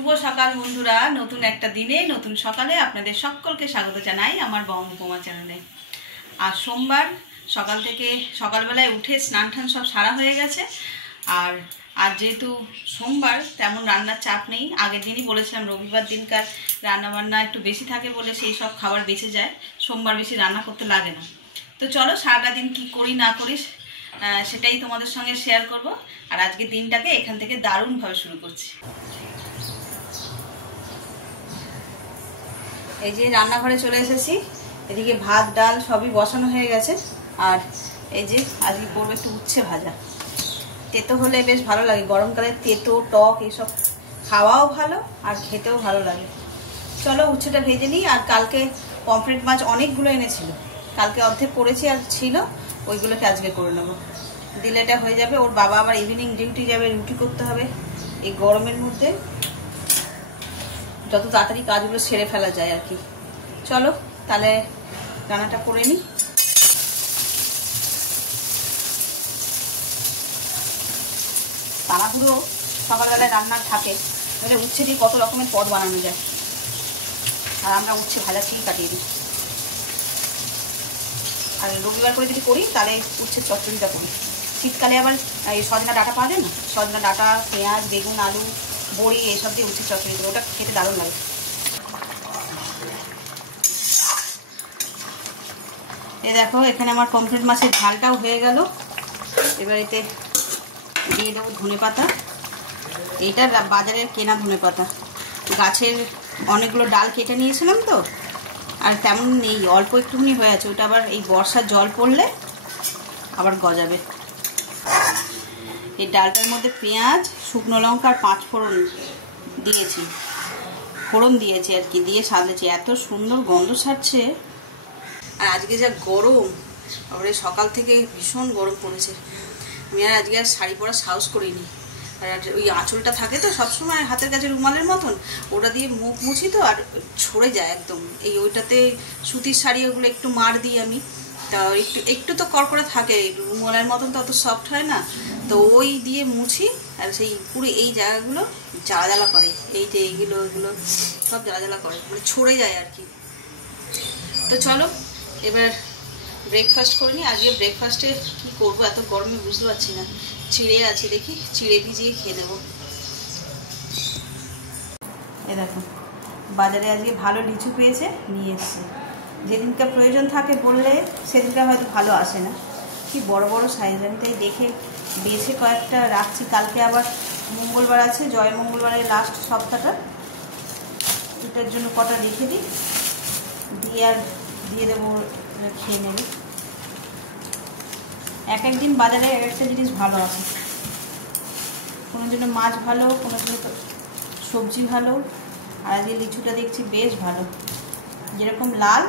শুভ সকাল বন্ধুরা, নতুন একটা দিনে নতুন সকালে আপনাদের সকলকে স্বাগত জানাই আমার বঙ্গোপমা চ্যানেলে। আর সোমবার সকাল থেকে সকালবেলায় উঠে স্নান টান সব সারা হয়ে গেছে। আর আজ যেহেতু সোমবার তেমন রান্নার চাপ নেই। আগের দিনই বলেছিলাম রবিবার দিনকার রান্নাবান্না একটু বেশি থাকে বলে সেই সব খাবার বেঁচে যায়, সোমবার বেশি রান্না করতে লাগে না। তো চলো সারাটা দিন কী করি না করি সেটাই তোমাদের সঙ্গে শেয়ার করব। আর আজকের দিনটাকে এখান থেকে দারুণভাবে শুরু করছি। এই যে রান্নাঘরে চলে এসেছি, এদিকে ভাত ডাল সবই বসানো হয়ে গেছে। আর এই যে আজকে করবো একটু উচ্ছে ভাজা। তেতো হলে বেশ ভালো লাগে, গরমকালে তেতো টক এইসব খাওয়াও ভালো আর খেতেও ভালো লাগে। চলো উচ্ছেটা ভেজে নিই। আর কালকে পমফ্রেট মাছ অনেকগুলো এনেছিল, কালকে অর্ধেক করেছি আর ছিল, ওইগুলোকে আজকে করে নেবো, দিলে এটা হয়ে যাবে। ওর বাবা আবার ইভিনিং ডিউটি যাবে, রুটি করতে হবে। এই গরমের মধ্যে যত তাড়াতাড়ি কাজগুলো সেরে ফেলা যায় আর কি। চলো তাহলে রান্নাটা করে নিই। তাড়াহুড়ো সকালবেলায় রান্নার থাকে, তাহলে উচ্ছে দিয়ে কত রকমের পদ বানানো যায়। আর আমরা উচ্ছে ভাজা ঠিক কাটিয়ে দিই। আর রবিবার করে যদি করি তাহলে উচ্ছের চচ্চড়িটা করি। শীতকালে আবার এই সজনা ডাঁটা পাওয়া যায় না, সজনা ডাঁটা, পেঁয়াজ, বেগুন, আলু, বড়ি এইসব দিয়ে উচ্ছের চচ্চড়ি করি, ওটা খেতে দারুণ লাগে। এই দেখো এখানে আমার পমফ্রেট মাছের ঝালটাও হয়ে গেল। এবার এতে দিয়ে দেবো ধনে পাতা। এইটা বাজারের কেনা ধনে পাতা, গাছের অনেকগুলো ডাল কেটে নিয়েছিলাম তো, আর তেমন নেই, অল্প একটুখানি হয়ে আছে। ওটা আবার এই বর্ষার জল পড়লে আবার গজাবে। এই ডালটার মধ্যে পেঁয়াজ, শুকনো লঙ্কা আর 5 ফোড়ন দিয়েছি, ফোড়ন দিয়েছি আর কি, দিয়ে সাজেছি, এত সুন্দর গন্ধ ছাড়ছে। আর আজকে যা গরম, আবার সকাল থেকে ভীষণ গরম পড়েছে। আমি আর আজকে আর শাড়ি পরা সাহস করিনি। আর ওই আঁচলটা থাকে তো সবসময় হাতের কাছে রুমালের মতন, ওটা দিয়ে মুখ মুছি তো আর ছড়ে যায় একদম। এই ওইটাতে সুতির শাড়ি ওগুলো একটু মার দিই আমি, তা একটু তো কড়কড়া থাকে, রুমালের মতন তো অত সফট হয় না, তো ওই দিয়ে মুছি। আর সেই পুরো এই জায়গাগুলো জ্বালা জ্বালা করে, এই যে এইগুলো এগুলো সব জ্বালা জ্বালা করে, মানে ছড়ে যায় আর কি। তো চলো এবার ব্রেকফাস্ট করে নিই। আজকে ব্রেকফাস্টে কী করবো, এত গরমে বুঝতে পারছি না। চিড়ে আছে, দেখি চিড়ে ভিজিয়ে খেয়ে দেবো। এ দেখো বাজারে আজকে ভালো লিচু পেয়েছে, নিয়ে এসছে। যেদিনকার প্রয়োজন থাকে বললে সেদিনকার হয়তো ভালো আসে না, কি বড় বড় সাইজ। আমি তাই দেখে বেছে কয়েকটা রাখছি, কালকে আবার মঙ্গলবার আছে, জয় মঙ্গলবারের লাস্ট সপ্তাহটা, এটার জন্য কটা রেখে দিই, দিয়ে আর দিয়ে দেবো, খেয়ে নেবে। এক একদিন বাজারে এক একটা জিনিস ভালো আছে, কোনো জন্য মাছ ভালো, কোনো জন্য সবজি ভালো। আর আজকে লিচুটা দেখছি বেশ ভালো, যেরকম লাল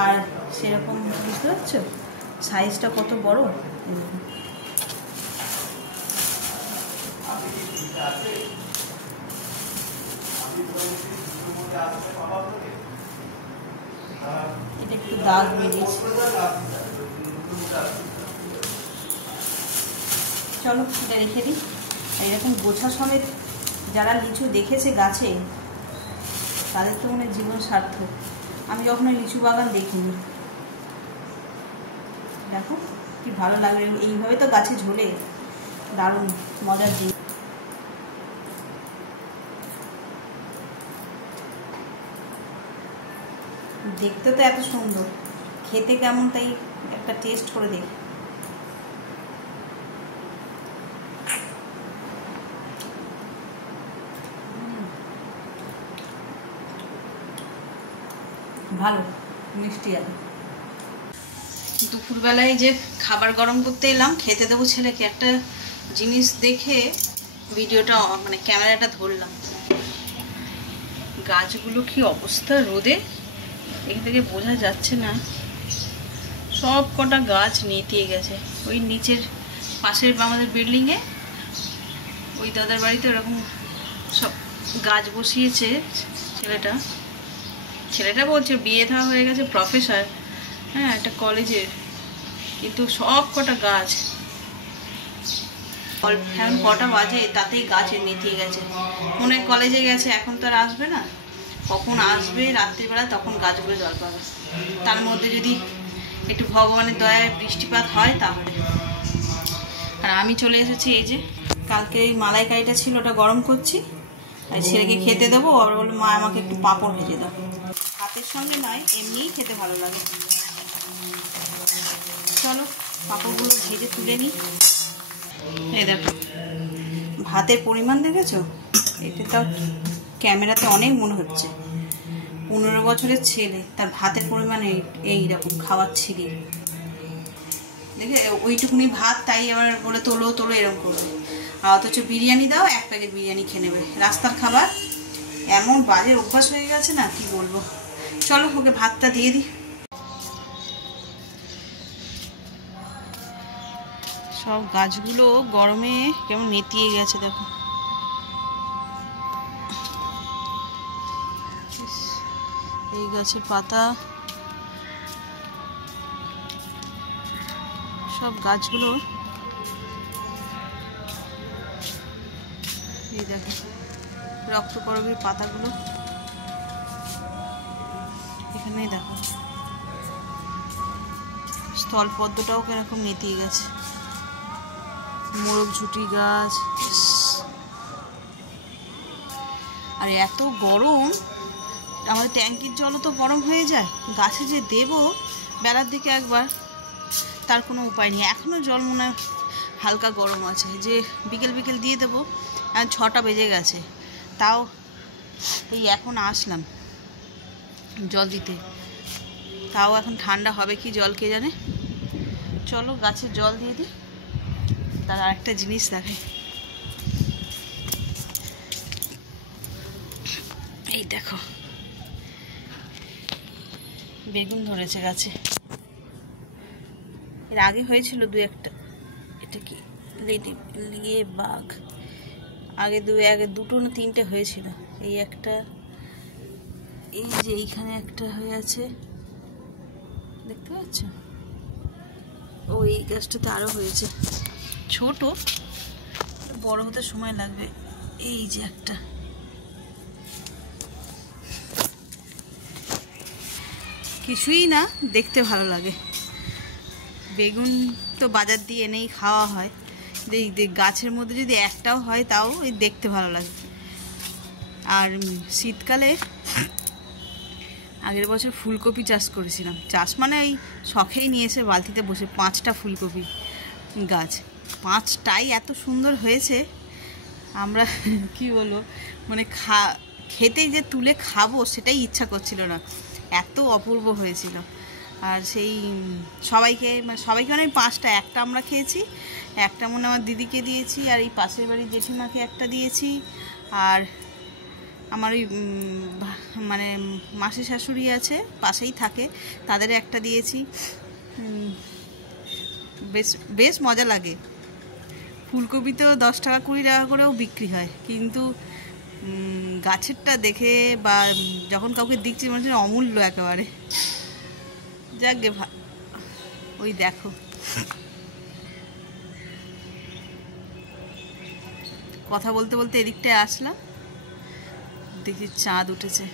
আর সেরকম, বুঝতে পারছো সাইজটা কত বড়। এটা একটু দাগ বেরিয়েছে। চলো এটা রেখে দিই। এরকম গোছা সমেত যারা লিচু দেখেছে গাছে তাদের তো মনে জীবন সার্থক। আমি যখন লিচু বাগান দেখিনি, দেখো কি ভালো লাগবে, এইভাবে তো গাছে ঝোলে, দারুণ মজার জিনিস। দেখতে তো এত সুন্দর, খেতে কেমন তাই একটা টেস্ট করে দেখি। ভালো মিষ্টি আছে। দুপুরবেলায় যে খাবার গরম করতে এলাম, খেতে দেবো ছেলেকে, একটা জিনিস দেখে ভিডিওটা মানে ক্যামেরাটা ধরলাম। গাছগুলো কি অবস্থা রোদে, এখান থেকে বোঝা যাচ্ছে না, সব কটা গাছ নেতিয়ে গেছে। ওই নিচের পাশের আমাদের বিল্ডিংয়ে ওই দাদার বাড়িতে ওরকম সব গাছ বসিয়েছে ছেলেটা বলছে বিয়ে থা হয়ে গেছে, প্রফেসর, হ্যাঁ একটা কলেজের, কিন্তু সব কটা গাছ এখন কটা বাজে, তাতেই গাছ নেতিয়ে গেছে। মনে কলেজে গেছে, এখন তো আর আসবে না। কখন আসবে রাত্রিবেলা, তখন গাছগুলো জল পাবে। তার মধ্যে যদি একটু ভগবানের দয়ায় বৃষ্টিপাত হয় তাহলে। আর আমি চলে এসেছি, এই যে কালকে এই মালাইকারিটা ছিল, ওটা গরম করছি আর ছেলেকে খেতে দেবো। আর বললো মা আমাকে একটু পাঁপড় ভেজে দাও। ভাতের সঙ্গে নয়, এমনিই খেতে ভালো লাগে। চলো পাঁপড়গুলো ভেজে তুলে নিই। এই দেখো ভাতের পরিমাণ দেখেছো? এটা তো ক্যামেরাতে অনেক মনে হচ্ছে। 15 বছরের ছেলে, তার ভাতের পরিমাণ এইরকম খাওয়াচ্ছিলি। দেখে ওইটুকুনি ভাত, তাই আবার বলে তোলো তোলো এরকম করবে। আর অথচ বিরিয়ানি দাও, 1 প্যাকেট বিরিয়ানি খেয়ে নেবে। রাস্তার খাবার এমন বাজে অভ্যাস হয়ে গেছে না, কি বলবো। চলো ওকে ভাতটা দিয়ে দিই। সব গাছগুলো গরমে কেমন নেতিয়ে গেছে দেখো। এই গাছের পাতা, সব গাছগুলো এই দেখো রক্তকরবীর পাতাগুলো এখানে দেখো। স্থলপদ্মটাও কিরকম নেতিয়ে গেছে। মোরগ ঝুটি গাছ। আর এত গরম, আমাদের ট্যাঙ্কির জলও তো গরম হয়ে যায়। গাছে যে দেব বেলার দিকে একবার, তার কোনো উপায় নেই। এখনও জল মনে হালকা গরম আছে, যে বিকেল বিকেল দিয়ে দেবো। এখন 6টা বেজে গেছে, তাও এই এখন আসলাম জল দিতে। তাও এখন ঠান্ডা হবে কি জল কে জানে। চলো গাছে জল দিয়ে দিই। তার আরেকটা জিনিস দেখাই, এই দেখো বেগুন ধরেছে গাছে। এর আগে হয়েছিল 2-1টা। এটা কি লিয়ে বাঘ? আগে 2 না 3টে হয়েছিল। এই একটা, এই যে এইখানে একটা হয়ে আছে, দেখতে পাচ্ছ? ও এই গাছটাতে আরো হয়েছে, ছোট, বড় হতে সময় লাগবে। এই যে একটা, কিছুই না, দেখতে ভালো লাগে। বেগুন তো বাজার দিয়ে এনেই খাওয়া হয়, গাছের মধ্যে যদি একটাও হয় তাও দেখতে ভালো লাগে। আর শীতকালে আগের বছর ফুলকপি চাষ করেছিলাম। চাষ মানে এই শখেই নিয়ে এসে বালতিতে বসে 5টা ফুলকপি গাছ, 5টাই এত সুন্দর হয়েছে। আমরা কি বলবো, মানে খেতেই যে তুলে খাবো সেটাই ইচ্ছা করছিল না, এত অপূর্ব হয়েছিল। আর সেই সবাইকে মানে 5টা, একটা আমরা খেয়েছি, একটা মনে আমার দিদিকে দিয়েছি, আর এই পাশের বাড়ির জেঠিমাকে একটা দিয়েছি, আর আমার ওই মানে মাসি শাশুড়ি আছে পাশেই থাকে, তাদের একটা দিয়েছি। বেশ বেশ মজা লাগে। ফুলকপি তো 10 টাকা 20 টাকা করেও বিক্রি হয়, কিন্তু গাছেরটা দেখে বা যখন কাউকে দিচ্ছি মনে হচ্ছে অমূল্য একেবারে। যাকগে, ওই দেখো কথা বলতে বলতে এদিকটায় আসলাম, দেখি চাঁদ উঠেছে।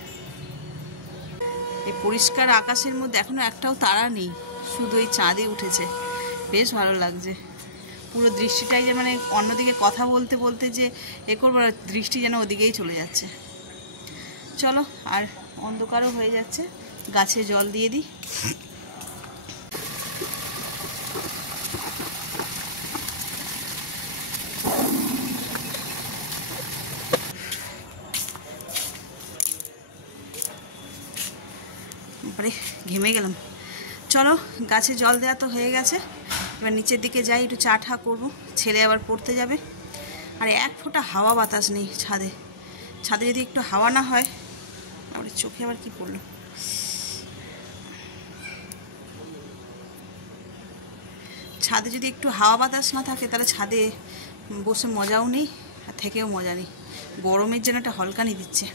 এই পরিষ্কার আকাশের মধ্যে এখনো একটাও তারা নেই, শুধু এই চাঁদই উঠেছে। বেশ ভালো লাগছে। পুরো দৃষ্টিটাই যে মানে অন্যদিকে কথা বলতে বলতে যে করবো, দৃষ্টি যেন ওদিকেই চলে যাচ্ছে। চলো, আর অন্ধকারও হয়ে যাচ্ছে, গাছে জল দিয়ে দিই। ঘেমে গেলাম। চলো গাছে জল দেওয়া তো হয়ে গেছে, এবার নিচের দিকে যাই, একটু চা ঠা করবো। ছেলে আবার পড়তে যাবে। আর 1 ফোঁটা হাওয়া বাতাস নেই ছাদে। ছাদে যদি একটু হাওয়া না হয়, আমার চোখে আবার কি পড়লো, ছাদে যদি একটু হাওয়া বাতাস না থাকে তাহলে ছাদে বসে মজাও নেই, আর থেকেও মজা নেই। গরমের জন্য একটা হলকানি দিচ্ছে।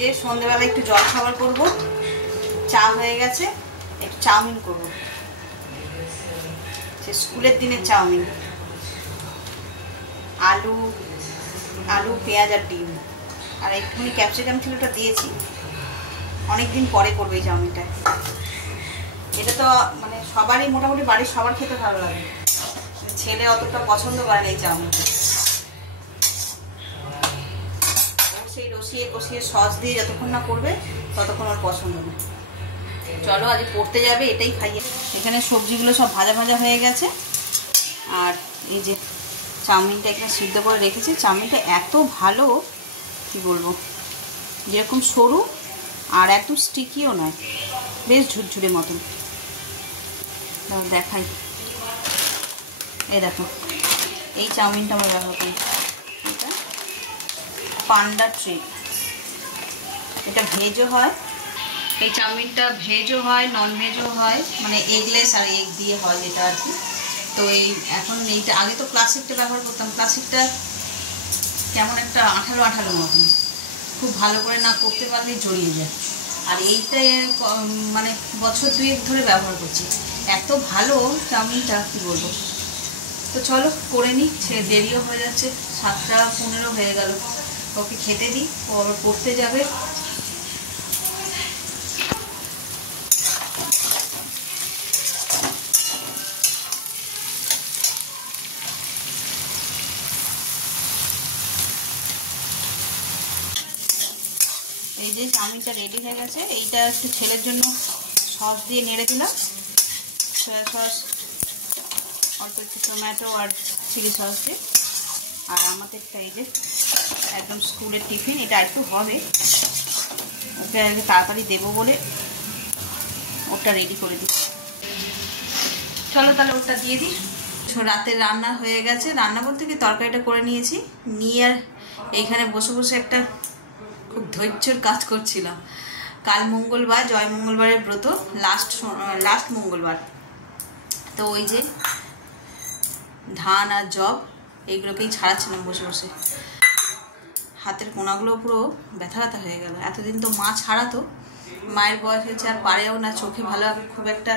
যে সন্ধ্যেবেলা একটু জল খাবার করবো, চা হয়ে গেছে, একটু চাউমিন করবো, সে স্কুলের দিনের চাউমিন, আলু আলু পেঁয়াজ আর ডিম, আর একটুখানি ক্যাপসিকাম ছিল, ওটা দিয়েছি। অনেকদিন পরে করবো এই চাউমিনটা। এটা তো মানে সবারই মোটামুটি বাড়ির সবার খেতে ভালো লাগে, ছেলে অতটা পছন্দ করে না এই চাউমিনটা। সেই রসিয়ে কষিয়ে সস দিয়ে যতক্ষণ না করবে ততক্ষণ ওর পছন্দ না। চলো আজ পড়তে যাবে, এটাই খাইয়ে। এখানে সবজিগুলো সব ভাজা ভাজা হয়ে গেছে, আর এই যে চাউমিনটা এখানে সিদ্ধ করে রেখেছি। চাউমিনটা এত ভালো কি বলবো, যেরকম সরু আর একদম স্টিকিও নয়, বেশ ঝুরঝুরে মতন। দেখাই, এই দেখো এই চাউমিনটা আমরা ব্যবহার করি, এটা পান্ডা ট্রি। এটা ভেজও হয়, এই চাউমিনটা ভেজও হয় নন ভেজও হয়, মানে এগলেস আর এগ দিয়ে হয় যেটা আর কি। তো এই এখন এইটা, আগে তো ক্লাসিকটা ব্যবহার করতাম, ক্লাসিকটা কেমন একটা আঠালো আঠালো মতন, খুব ভালো করে না করতে পারলেই জড়িয়ে যায়। আর এইটা মানে বছর দুয়েক ধরে ব্যবহার করছি, এত ভালো চাউমিনটা কি বলবো। তো চলো করে নিই, সে দেরিও হয়ে যাচ্ছে, 7:15 হয়ে গেল। ওকে খেতে দিই, ও আবার পড়তে যাবে। এই যে চাউমিনটা রেডি হয়ে গেছে। এইটা একটু ছেলের জন্য সস দিয়ে নেড়ে দিলাম, সয়া সস, অল্প একটু টমেটো আর চিলি সস দিয়ে। আর আমাদেরটা এই যে একদম স্কুলের টিফিন, এটা একটু হবে, ওকে আগে তাড়াতাড়ি দেবো বলে ওটা রেডি করে দিই। চলো তাহলে ওটা দিয়ে দিই। রাতের রান্না হয়ে গেছে, রান্না বলতে কি তরকারিটা করে নিয়েছি, নিয়ে আর এইখানে বসে বসে একটা খুব ধৈর্যের কাজ করছিলাম। কাল মঙ্গলবার, জয় মঙ্গলবারের ব্রত, লাস্ট মঙ্গলবার। তো ওই যে ধান আর জব এইগুলোকেই ছাড়াচ্ছিলাম বসে বসে। হাতের কোনাগুলো পুরো ব্যথা ব্যথা হয়ে গেল। এতদিন তো মা ছাড়াতো, মায়ের বয়স হয়েছে আর পারেও না, চোখে ভালো খুব একটা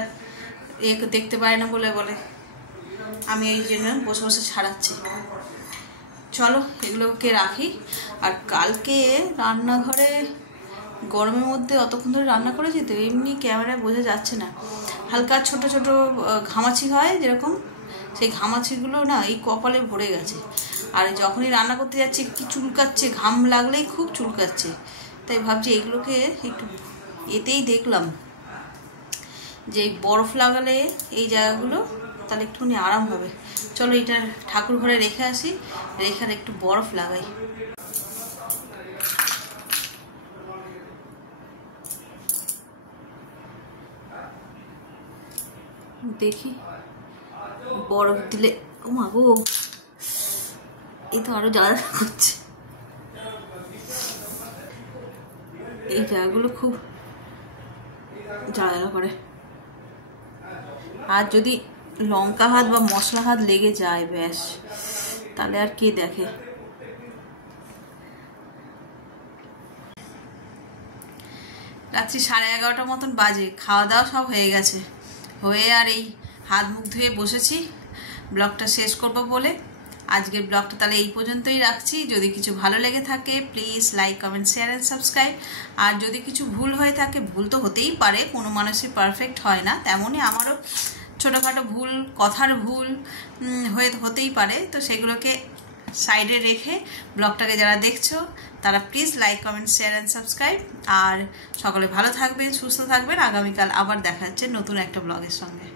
দেখতে পারে না বলে আমি এই জন্য বসে বসে ছাড়াচ্ছি। চলো এগুলোকে রাখি। আর কালকে রান্নাঘরে গরমের মধ্যে অতক্ষণ ধরে রান্না করেছি তো, এমনি ক্যামেরায় বোঝা যাচ্ছে না, হালকা ছোট ছোট ঘামাচি হয় যেরকম, সেই ঘামাচিগুলো না এই কপালে ভরে গেছে। আর যখনই রান্না করতে যাচ্ছি কি চুলকাচ্ছে, ঘাম লাগলেই খুব চুলকাচ্ছে। তাই ভাবছি এগুলোকে একটু এতেই দেখলাম যে বরফ লাগালে এই জায়গাগুলো তাহলে একটুখানি আরাম হবে। চলো এটা ঠাকুর ঘরে রেখে আসি, রেখে একটু বরফ লাগাই। দেখি বরফ দিলে, ও মা গো, এই তো আরো জ্বালা করছে, এই জায়গাগুলো খুব জ্বালা করে। আর যদি লঙ্কা হাত বা মশলা হাত লেগে যায় ব্যাস, তাহলে আর কে দেখে। রাত্রি 11:30 মতন বাজে, খাওয়া দাওয়া সব হয়ে গেছে, হয়ে আর এই হাত মুখ ধুয়ে বসেছি ব্লগটা শেষ করব বলে। আজকের ব্লগটা তাহলে এই পর্যন্তই রাখছি। যদি কিছু ভালো লেগে থাকে please like, comment, share and subscribe. আর যদি কিছু ভুল হয়ে থাকে, ভুল তো হতেই পারে, কোনো মানুষই পারফেক্ট হয় না, তেমনই আমারও ছোটোখাটো ভুল, কথার ভুল হতেই পারে। তো সেগুলোকে সাইডে রেখে ব্লগটাকে যারা দেখছো তারা please like, comment, share and subscribe. আর সকলে ভালো থাকবেন, সুস্থ থাকবেন। আগামীকাল আবার দেখা হচ্ছে নতুন একটা ব্লগের সঙ্গে।